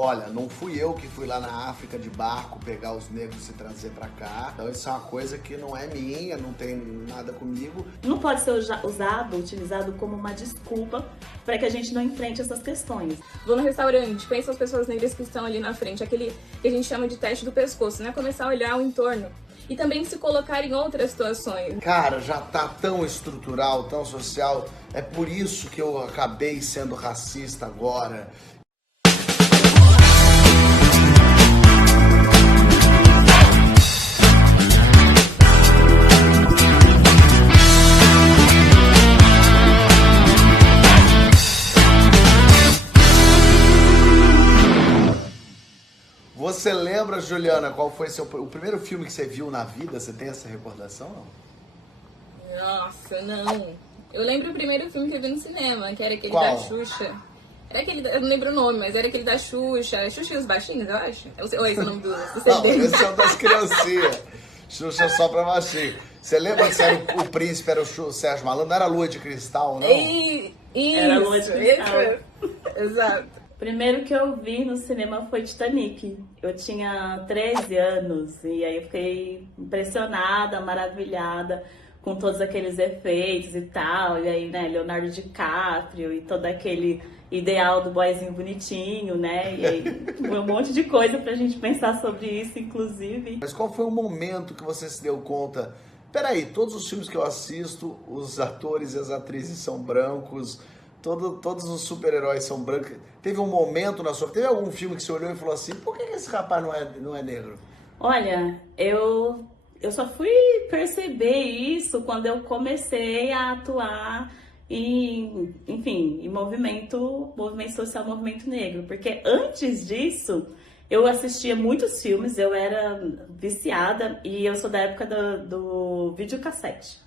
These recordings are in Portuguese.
olha, não fui eu que fui lá na África de barco pegar os negros e trazer pra cá. Então isso é uma coisa que não é minha, não tem nada comigo. Não pode ser utilizado como uma desculpa para que a gente não enfrente essas questões. Vou no restaurante, pensa as pessoas negras que estão ali na frente, aquele que a gente chama de teste do pescoço, né? Começar a olhar o entorno e também se colocar em outras situações. Cara, já tá tão estrutural, tão social. É por isso que eu acabei sendo racista agora. Você lembra, Juliana, qual foi o primeiro filme que você viu na vida? Você tem essa recordação, não? Nossa, não. Eu lembro o primeiro filme que eu vi no cinema, que era aquele Qual? da Xuxa. Era aquele, eu não lembro o nome, mas era aquele da Xuxa. Xuxa e os Baixinhos, eu acho. Ou esse é o nome do Não, CD. esse é o das criancinhas. Xuxa só pra baixinho. Você lembra que o príncipe era o Sérgio Malandro? Não era Lua de Cristal, não? Isso, Era Lua de Cristal. Exato. Primeiro que eu vi no cinema foi Titanic. Eu tinha 13 anos e aí eu fiquei impressionada, maravilhada com todos aqueles efeitos e tal. E aí, né, Leonardo DiCaprio e todo aquele ideal do boyzinho bonitinho, né? E aí um monte de coisa pra gente pensar sobre isso, inclusive. Mas qual foi o momento que você se deu conta? Peraí, todos os filmes que eu assisto, os atores e as atrizes são brancos, todos os super-heróis são brancos. Teve um momento na sua vida, teve algum filme que você olhou e falou assim, por que esse rapaz não é negro? Olha, eu só fui perceber isso quando eu comecei a atuar em movimento social, movimento negro. Porque antes disso, eu assistia muitos filmes, eu era viciada e eu sou da época do videocassete.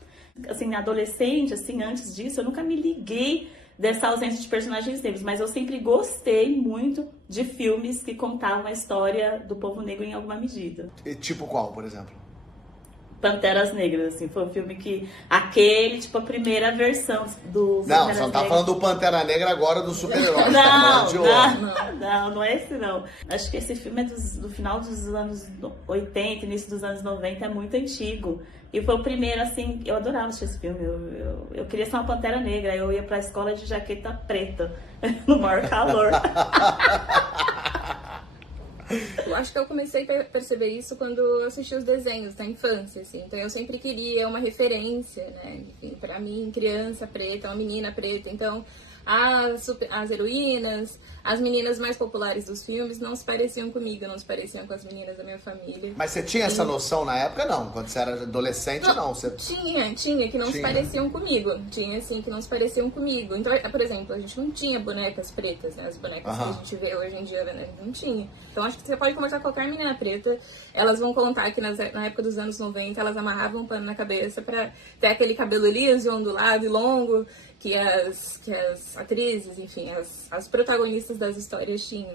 Assim, adolescente, assim, antes disso, eu nunca me liguei dessa ausência de personagens negros, mas eu sempre gostei muito de filmes que contavam a história do povo negro em alguma medida. E tipo qual, por exemplo? Panteras Negras, assim, foi um filme que... a primeira versão do Não, Panteras você não tá Negras. falando do Pantera Negra agora do super-herói. Não é esse não. Acho que esse filme é do final dos anos 80, início dos anos 90, é muito antigo. E foi o primeiro, assim, eu adorava assistir esse filme. Eu queria ser uma Pantera Negra, eu ia pra escola de jaqueta preta, no maior calor. Eu acho que eu comecei a perceber isso quando eu assisti os desenhos da infância, assim. Então eu sempre queria uma referência, né? Enfim, pra mim, criança preta, uma menina preta. Então as heroínas, as meninas mais populares dos filmes não se pareciam comigo, não se pareciam com as meninas da minha família. Mas você tinha essa noção na época, não? Quando você era adolescente, não. Você... Tinha, que não se pareciam comigo. Tinha, assim, que não se pareciam comigo. Então, por exemplo, a gente não tinha bonecas pretas, né? As bonecas que a gente vê hoje em dia, né? Não tinha. Então, acho que você pode conversar com qualquer menina preta, elas vão contar que na época dos anos 90, elas amarravam um pano na cabeça pra ter aquele cabelo liso, ondulado e longo, que as atrizes, enfim, as protagonistas das histórias tinham.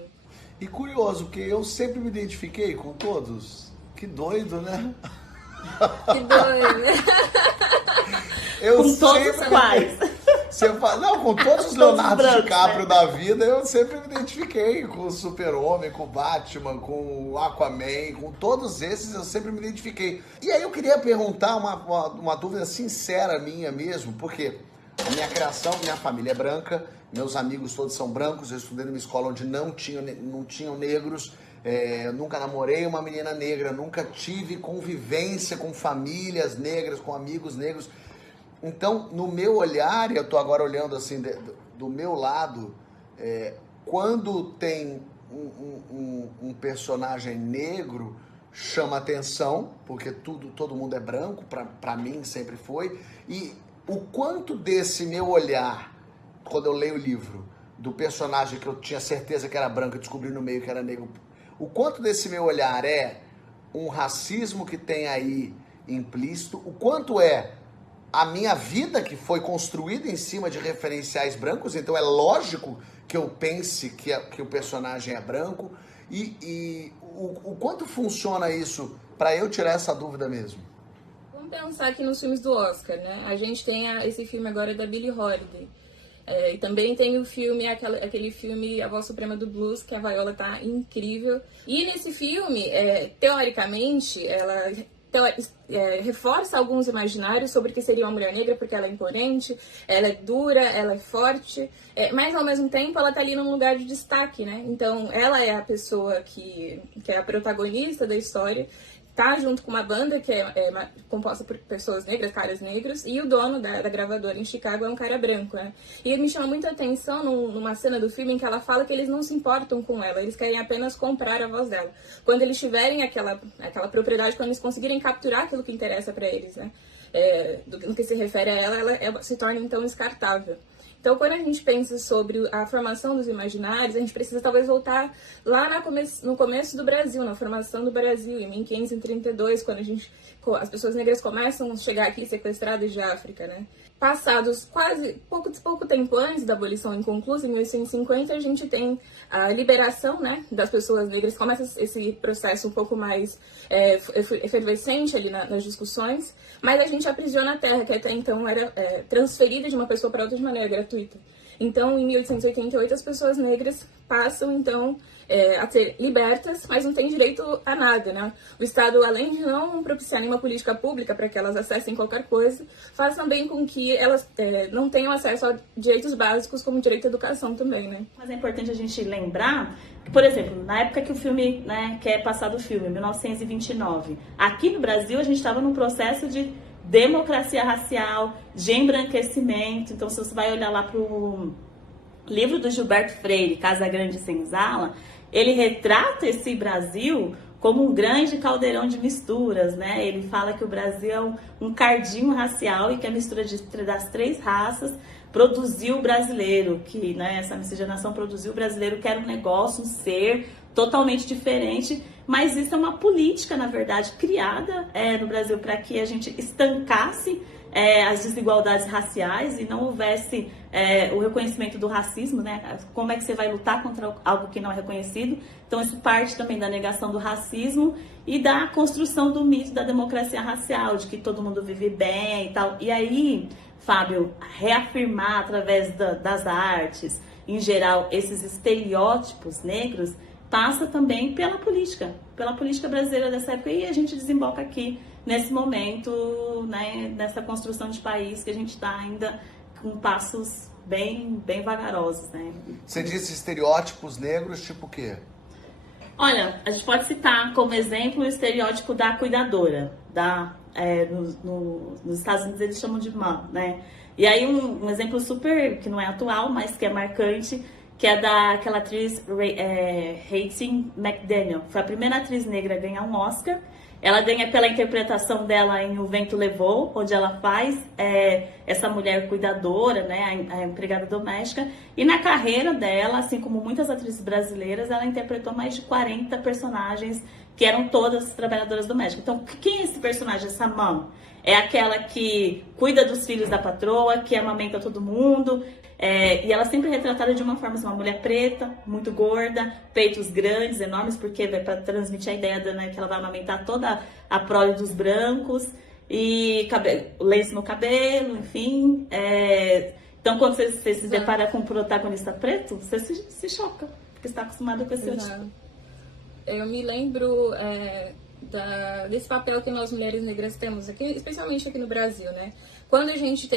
E curioso, porque eu sempre me identifiquei com todos. Que doido, né? Que doido, né? Com todos quais? Não, com todos os Leonardo DiCaprio da vida, eu sempre me identifiquei com o Super-Homem, com o Batman, com o Aquaman, com todos esses eu sempre me identifiquei. E aí eu queria perguntar uma dúvida sincera minha mesmo, porque a minha criação, minha família é branca, meus amigos todos são brancos, eu estudei numa escola onde não tinham negros, nunca namorei uma menina negra, nunca tive convivência com famílias negras, com amigos negros. Então, no meu olhar, e eu tô agora olhando assim do meu lado, quando tem um personagem negro, chama atenção, porque todo mundo é branco, pra mim sempre foi, e o quanto desse meu olhar, quando eu leio o livro, do personagem que eu tinha certeza que era branco e descobri no meio que era negro, o quanto desse meu olhar é um racismo que tem aí implícito, o quanto é a minha vida que foi construída em cima de referenciais brancos, então é lógico que eu pense que o personagem é branco, e o quanto funciona isso para eu tirar essa dúvida mesmo? Vamos pensar aqui nos filmes do Oscar, né? A gente tem esse filme agora da Billie Holiday. E também tem o filme, aquele filme A Voz Suprema do Blues, que a Viola tá incrível. E nesse filme, teoricamente, ela reforça alguns imaginários sobre o que seria uma mulher negra, porque ela é imponente, ela é dura, ela é forte, mas ao mesmo tempo ela tá ali num lugar de destaque, né? Então ela é a pessoa que é a protagonista da história, tá junto com uma banda que é composta por pessoas negras, caras negros, e o dono da gravadora em Chicago é um cara branco, né? E me chama muita atenção numa cena do filme em que ela fala que eles não se importam com ela, eles querem apenas comprar a voz dela. Quando eles tiverem aquela propriedade, quando eles conseguirem capturar aquilo que interessa para eles, né? No que se refere a ela se torna então descartável. Então, quando a gente pensa sobre a formação dos imaginários, a gente precisa talvez voltar lá no começo do Brasil, na formação do Brasil, em 1532, quando as pessoas negras começam a chegar aqui sequestradas de África, né? Passados pouco tempo antes da abolição inconclusa, em 1850, a gente tem a liberação, né, das pessoas negras. Começa esse processo um pouco mais efervescente ali nas discussões, mas a gente aprisiona a terra, que até então era transferida de uma pessoa para outra de maneira gratuita. Então, em 1888, as pessoas negras passam, então, a ser libertas, mas não têm direito a nada, né? O Estado, além de não propiciar nenhuma política pública para que elas acessem qualquer coisa, faz também com que elas não tenham acesso a direitos básicos, como direito à educação também, né? Mas é importante a gente lembrar que, por exemplo, na época que o filme, né, que é passado o filme, 1929, aqui no Brasil a gente estava num processo de democracia racial, de embranquecimento. Então, se você vai olhar lá para o livro do Gilberto Freire, Casa Grande e Senzala, ele retrata esse Brasil como um grande caldeirão de misturas, né? Ele fala que o Brasil é um cardinho racial e que a mistura das três raças produziu o brasileiro, que, né, essa miscigenação produziu o brasileiro, que era um negócio, um ser totalmente diferente, mas isso é uma política, na verdade, criada no Brasil para que a gente estancasse as desigualdades raciais e não houvesse o reconhecimento do racismo, né? Como é que você vai lutar contra algo que não é reconhecido? Então isso parte também da negação do racismo e da construção do mito da democracia racial, de que todo mundo vive bem e tal. E aí, Fábio, reafirmar através das artes, em geral, esses estereótipos negros, passa também pela política brasileira dessa época, e a gente desemboca aqui nesse momento, né, nessa construção de país que a gente está ainda com passos bem vagarosos, né? Você disse estereótipos negros, tipo o quê? Olha, a gente pode citar como exemplo o estereótipo da cuidadora, nos Estados Unidos eles chamam de mom, né? E aí um exemplo super, que não é atual, mas que é marcante, que é daquela atriz Hattie McDaniel. Foi a primeira atriz negra a ganhar um Oscar. Ela ganha pela interpretação dela em O Vento Levou, onde ela faz essa mulher cuidadora, né, a empregada doméstica. E na carreira dela, assim como muitas atrizes brasileiras, ela interpretou mais de 40 personagens que eram todas trabalhadoras domésticas. Então, quem é esse personagem, essa mãe? É aquela que cuida dos filhos da patroa, que amamenta todo mundo. E ela sempre é retratada de uma forma, assim, uma mulher preta, muito gorda, peitos grandes, enormes, porque vai para transmitir a ideia que ela vai amamentar toda a prole dos brancos, e lenço no cabelo, enfim. Então, quando você se depara com um protagonista preto, você se choca, porque está acostumado com esse tipo. Eu me lembro desse papel que nós mulheres negras temos aqui, especialmente aqui no Brasil, né? Quando a gente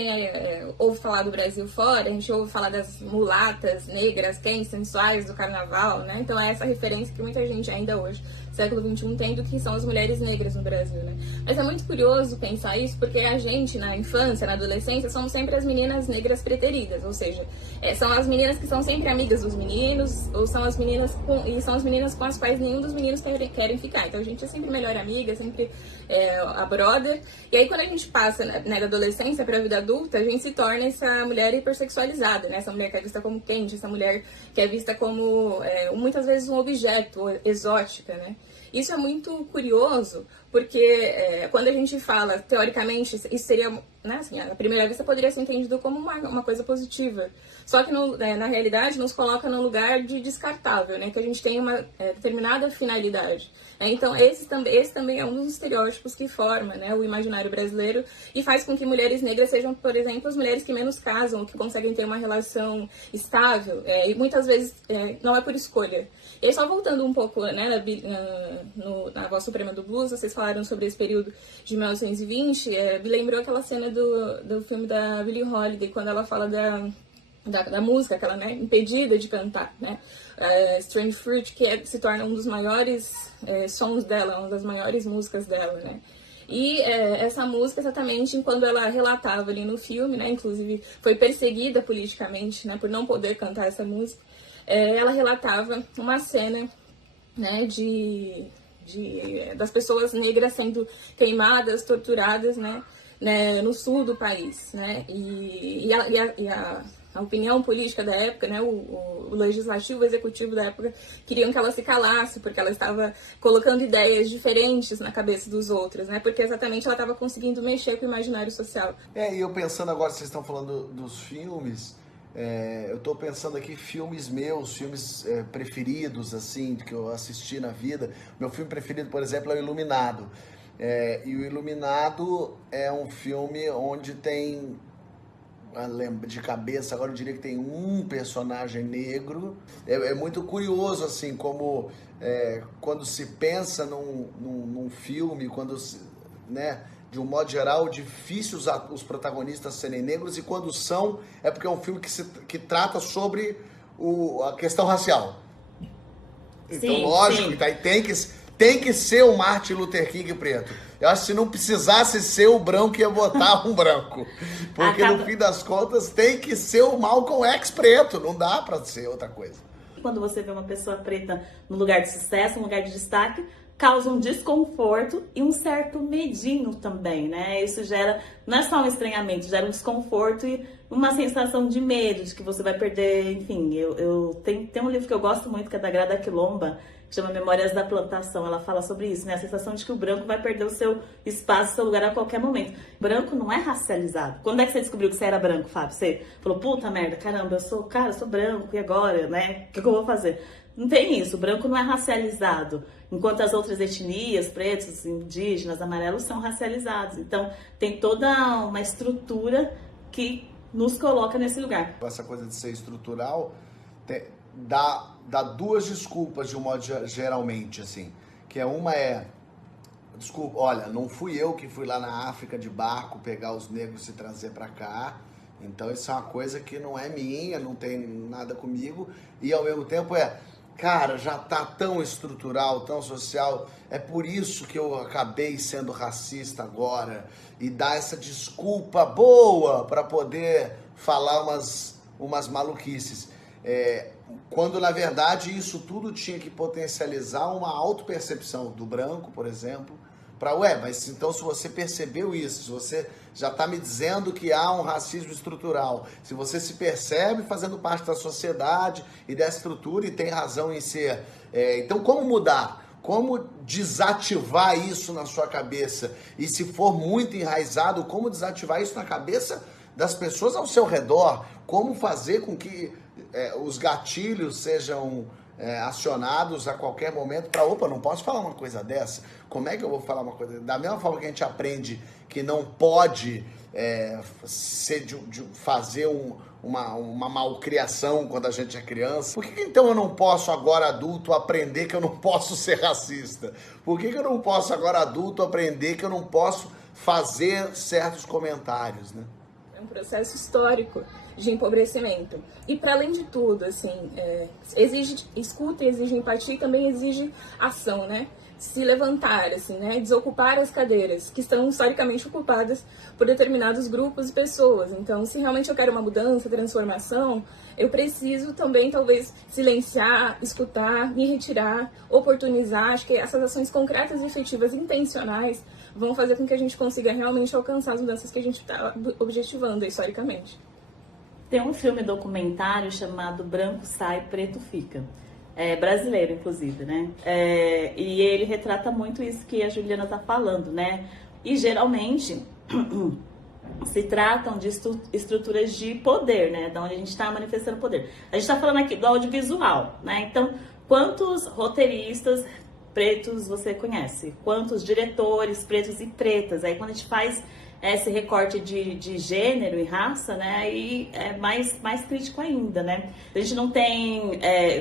ouve falar do Brasil fora, a gente ouve falar das mulatas negras, quentes, sensuais do carnaval, né? Então é essa referência que muita gente ainda hoje, século XXI, tem do que são as mulheres negras no Brasil, né? Mas é muito curioso pensar isso, porque a gente, na infância, na adolescência, somos sempre as meninas negras preteridas, ou seja, são as meninas que são sempre amigas dos meninos, ou são as meninas com as quais nenhum dos meninos querem ficar. Então a gente é sempre melhor amiga, sempre a brother. E aí quando a gente passa, né, da adolescência para a vida adulta, a gente se torna essa mulher hipersexualizada, né? Essa mulher que é vista como quente, essa mulher que é vista como muitas vezes um objeto, exótica, né? Isso é muito curioso, porque quando a gente fala, teoricamente, isso seria, né, assim, à primeira vista poderia ser entendido como uma coisa positiva. Só que, na realidade, nos coloca no lugar de descartável, né, que a gente tem uma determinada finalidade. Então, esse também é um dos estereótipos que forma, né, o imaginário brasileiro e faz com que mulheres negras sejam, por exemplo, as mulheres que menos casam, que conseguem ter uma relação estável, e muitas vezes não é por escolha. E aí, só voltando um pouco, né, na Voz Suprema do Blues, vocês falaram sobre esse período de 1920, me lembrou aquela cena do filme da Billie Holiday, quando ela fala da música, aquela, né, impedida de cantar, né, Strange Fruit, que se torna um dos maiores sons dela, uma das maiores músicas dela, né. E essa música, exatamente, quando ela relatava ali no filme, né, inclusive foi perseguida politicamente, né, por não poder cantar essa música, ela relatava uma cena, né, das pessoas negras sendo queimadas, torturadas, né, no sul do país, né, e a opinião política da época, né, o legislativo, o executivo da época, queriam que ela se calasse, porque ela estava colocando ideias diferentes na cabeça dos outros, né, porque exatamente ela estava conseguindo mexer com o imaginário social. E eu pensando agora, vocês estão falando dos filmes, eu estou pensando aqui filmes meus, filmes preferidos, assim, que eu assisti na vida. Meu filme preferido, por exemplo, é o Iluminado. E o Iluminado é um filme onde tem, de cabeça, agora eu diria que tem um personagem negro. É muito curioso, assim, como quando se pensa num filme, né, de um modo geral, difícil os protagonistas serem negros, e quando são, é porque é um filme que trata sobre a questão racial. Então, sim, lógico, sim. Tem que ser o Martin Luther King preto. Eu acho que se não precisasse ser o branco, ia botar um branco. Porque no fim das contas tem que ser o Malcolm X preto, não dá pra ser outra coisa. Quando você vê uma pessoa preta no lugar de sucesso, no lugar de destaque, causa um desconforto e um certo medinho também, né? Isso não é só um estranhamento, gera um desconforto e uma sensação de medo, de que você vai perder, enfim. Tem um livro que eu gosto muito, que é da Grada Quilomba, que chama Memórias da Plantação. Ela fala sobre isso, né? A sensação de que o branco vai perder o seu espaço, o seu lugar a qualquer momento. Branco não é racializado. Quando é que você descobriu que você era branco, Fábio? Você falou, puta merda, caramba, eu sou branco, e agora, né? O que eu vou fazer? Não tem isso, o branco não é racializado, enquanto as outras etnias, pretos, indígenas, amarelos, são racializados. Então, tem toda uma estrutura que nos coloca nesse lugar. Essa coisa de ser estrutural dá duas desculpas, de um modo geralmente, assim, que uma desculpa, olha, não fui eu que fui lá na África de barco pegar os negros e trazer pra cá, então isso é uma coisa que não é minha, não tem nada comigo, e ao mesmo tempo cara, já tá tão estrutural, tão social, é por isso que eu acabei sendo racista agora, e dar essa desculpa boa para poder falar umas maluquices. Quando, na verdade, isso tudo tinha que potencializar uma autopercepção do branco, por exemplo, mas então se você percebeu isso, se você já está me dizendo que há um racismo estrutural, se você se percebe fazendo parte da sociedade e dessa estrutura e tem razão em ser, então como mudar? Como desativar isso na sua cabeça? E se for muito enraizado, como desativar isso na cabeça das pessoas ao seu redor? Como fazer com que os gatilhos sejam acionados a qualquer momento para, não posso falar uma coisa dessa? Como é que eu vou falar uma coisa? Da mesma forma que a gente aprende que não pode fazer uma malcriação quando a gente é criança, por que então eu não posso agora adulto aprender que eu não posso ser racista? Por que eu não posso agora adulto aprender que eu não posso fazer certos comentários, né? É um processo histórico de empobrecimento. E para além de tudo, assim, exige escuta, exige empatia e também exige ação, né? Se levantar, assim, né? Desocupar as cadeiras que estão historicamente ocupadas por determinados grupos e pessoas. Então, se realmente eu quero uma mudança, transformação, eu preciso também, talvez, silenciar, escutar, me retirar, oportunizar. Acho que essas ações concretas e efetivas, intencionais, vão fazer com que a gente consiga realmente alcançar as mudanças que a gente está objetivando historicamente. Tem um filme documentário chamado Branco Sai, Preto Fica. brasileiro, inclusive, né? E ele retrata muito isso que a Juliana tá falando, né? E geralmente se tratam de estruturas de poder, né? Da onde a gente está manifestando poder. A gente está falando aqui do audiovisual, né? Então, quantos roteiristas pretos você conhece? Quantos diretores pretos e pretas? Aí quando a gente faz esse recorte de gênero e raça, né? Aí é mais crítico ainda, né? A gente não tem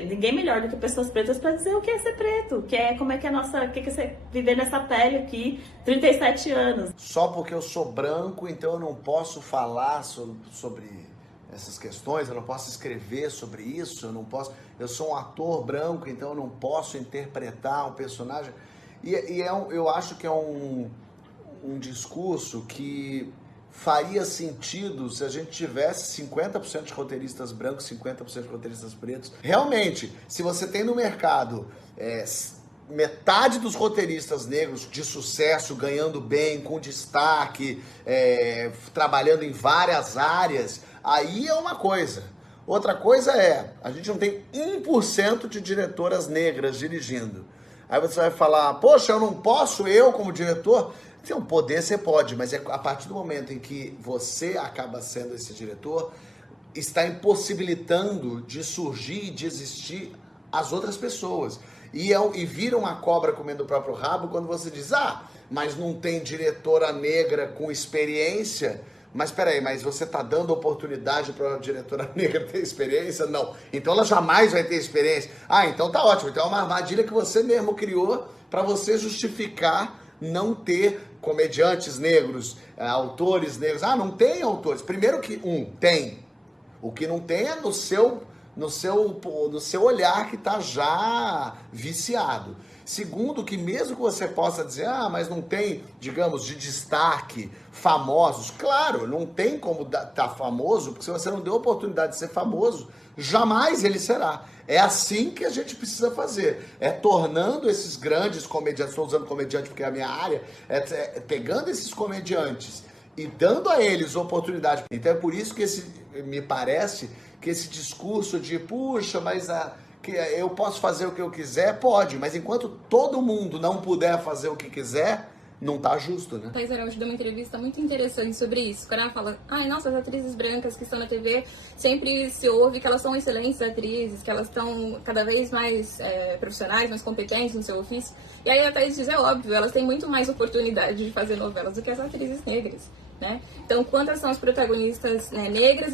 ninguém melhor do que pessoas pretas para dizer o que é ser preto, como é que é nossa, o que é ser, viver nessa pele aqui, 37 anos. Só porque eu sou branco, então eu não posso falar sobre essas questões, eu não posso escrever sobre isso, eu sou um ator branco, então eu não posso interpretar um personagem. Eu acho que é um discurso que faria sentido se a gente tivesse 50% de roteiristas brancos, 50% de roteiristas pretos. Realmente, se você tem no mercado metade dos roteiristas negros de sucesso, ganhando bem, com destaque, trabalhando em várias áreas, aí é uma coisa. Outra coisa a gente não tem 1% de diretoras negras dirigindo. Aí você vai falar, poxa, eu não posso, eu como diretor... Tem um poder, você pode, mas a partir do momento em que você acaba sendo esse diretor, está impossibilitando de surgir e de existir as outras pessoas. E vira uma cobra comendo o próprio rabo quando você diz, mas não tem diretora negra com experiência. Mas peraí, mas você está dando oportunidade para a diretora negra ter experiência? Não. Então ela jamais vai ter experiência. Então tá ótimo. Então é uma armadilha que você mesmo criou para você justificar não ter comediantes negros, autores negros. Não tem autores. Primeiro que, tem. O que não tem é no seu olhar que está já viciado. Segundo, que mesmo que você possa dizer, mas não tem, digamos, de destaque, famosos. Claro, não tem como estar famoso, porque se você não deu oportunidade de ser famoso, jamais ele será. É assim que a gente precisa fazer. Tornando esses grandes comediantes, estou usando comediante porque é a minha área, pegando esses comediantes e dando a eles oportunidade. Então é por isso que me parece que esse discurso de, puxa, mas que eu posso fazer o que eu quiser, pode, mas enquanto todo mundo não puder fazer o que quiser, não tá justo, né? Thais Araújo deu uma entrevista muito interessante sobre isso. Quando ela fala, nossa, as atrizes brancas que estão na TV, sempre se ouve que elas são excelentes atrizes, que elas estão cada vez mais profissionais, mais competentes no seu ofício. E aí a Thais diz, é óbvio, elas têm muito mais oportunidade de fazer novelas do que as atrizes negras, né? Então, quantas são as protagonistas negras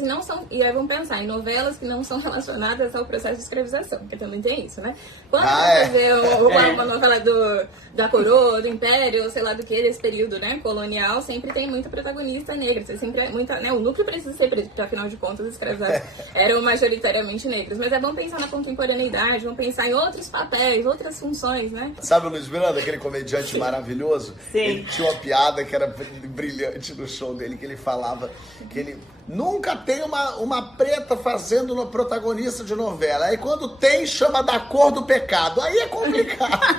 e aí vamos pensar em novelas que não são relacionadas ao processo de escravização, porque também tem isso, né? Quando vai fazer uma novela da coroa, do império, sei lá do que, desse período, né, colonial, sempre tem muita protagonista negra, sempre é muita, né, o núcleo precisa ser preto, porque afinal de contas os escravizados eram majoritariamente negros, mas é bom pensar na contemporaneidade, vamos pensar em outros papéis, outras funções, né? Sabe o Luiz Miranda, aquele comediante maravilhoso? Sim. Ele tinha uma piada que era brilhante no show dele, que ele falava que ele nunca tem uma preta fazendo no protagonista de novela. Aí quando tem, chama da cor do pecado. Aí é complicado.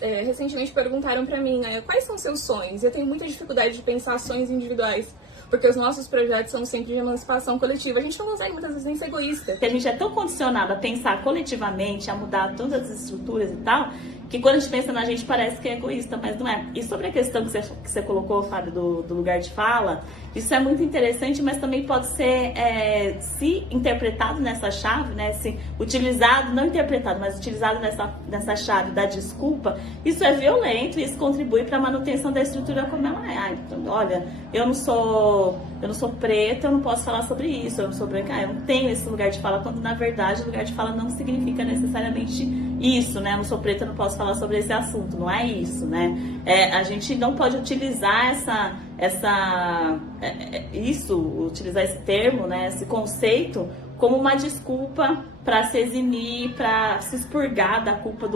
Recentemente perguntaram pra mim, quais são seus sonhos? Eu tenho muita dificuldade de pensar sonhos individuais, porque os nossos projetos são sempre de emancipação coletiva. A gente não consegue muitas vezes nem ser egoísta. Porque a gente é tão condicionado a pensar coletivamente, a mudar todas as estruturas e tal, que quando a gente pensa na gente parece que é egoísta, mas não é. E sobre a questão que você colocou, Fábio, do lugar de fala, isso é muito interessante, mas também pode ser, se interpretado nessa chave, né, se utilizado, não interpretado, mas utilizado nessa chave da desculpa, isso é violento e isso contribui para a manutenção da estrutura como ela é. Então, olha, eu não sou preta, eu não posso falar sobre isso, eu não sou branca, eu não tenho esse lugar de fala, quando na verdade o lugar de fala não significa necessariamente isso, né? Eu não sou preta, eu não posso falar sobre esse assunto, não é isso, né? A gente não pode utilizar utilizar esse termo, né? Esse conceito como uma desculpa para se eximir, para se expurgar da culpa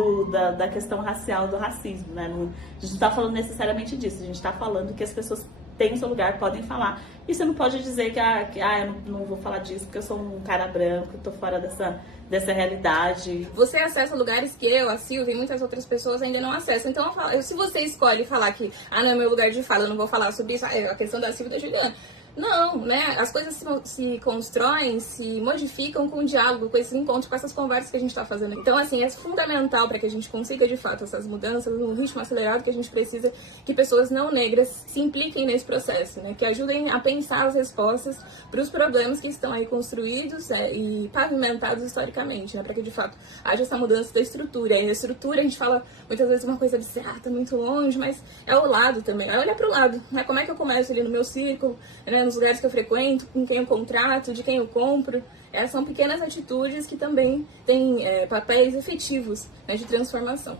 da questão racial, do racismo, né? A gente não está falando necessariamente disso, a gente está falando que as pessoas têm o seu lugar, podem falar. E você não pode dizer que eu não vou falar disso porque eu sou um cara branco, estou fora dessa realidade. Você acessa lugares que eu, a Silvia e muitas outras pessoas ainda não acessam. Então, se você escolhe falar que não é meu lugar de fala, eu não vou falar sobre isso, é a questão da Silvia e da Juliana. Não, né? As coisas se constroem, se modificam com o diálogo, com esses encontros, com essas conversas que a gente está fazendo. Então, assim, é fundamental para que a gente consiga, de fato, essas mudanças no ritmo acelerado que a gente precisa, que pessoas não negras se impliquem nesse processo, né? Que ajudem a pensar as respostas para os problemas que estão aí construídos e pavimentados historicamente, né? Para que, de fato, haja essa mudança da estrutura. E a estrutura, a gente fala muitas vezes uma coisa abstrata, muito longe, mas é o lado também. É olhar para o lado, né? Como é que eu começo ali no meu círculo, né? Nos lugares que eu frequento, com quem eu contrato, de quem eu compro. São pequenas atitudes que também têm papéis efetivos, né, de transformação.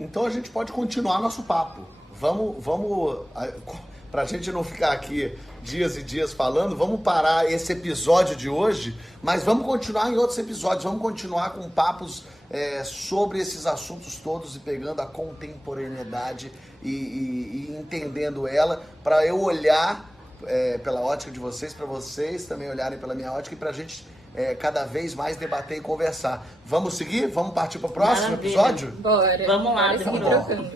Então a gente pode continuar nosso papo. Vamos pra gente não ficar aqui dias e dias falando, vamos parar esse episódio de hoje, mas vamos continuar em outros episódios, vamos continuar com papos sobre esses assuntos todos e pegando a contemporaneidade e entendendo ela, para eu olhar pela ótica de vocês, para vocês também olharem pela minha ótica e pra gente cada vez mais debater e conversar. Vamos seguir? Vamos partir para o próximo episódio? Bora. Vamos lá, demorou.